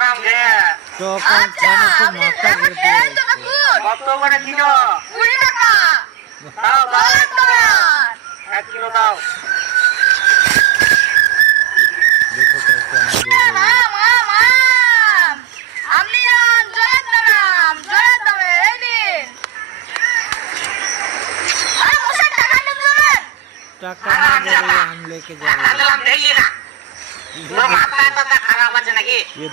কাম দে তো কোন জানো তো মাথা ঘুরে কত করে দিল 20 টাকা দাও দাও তোমার 1 কিলো দাও দেখো কাছে আমাদের মাম আপনি জোরের দামে এই নিন আরে মশা টাকা নেবেন টাকা না দিলে আম লেকে যাবে দিলাম দেখলি না তোর মাথা খারাপ আছে নাকি ये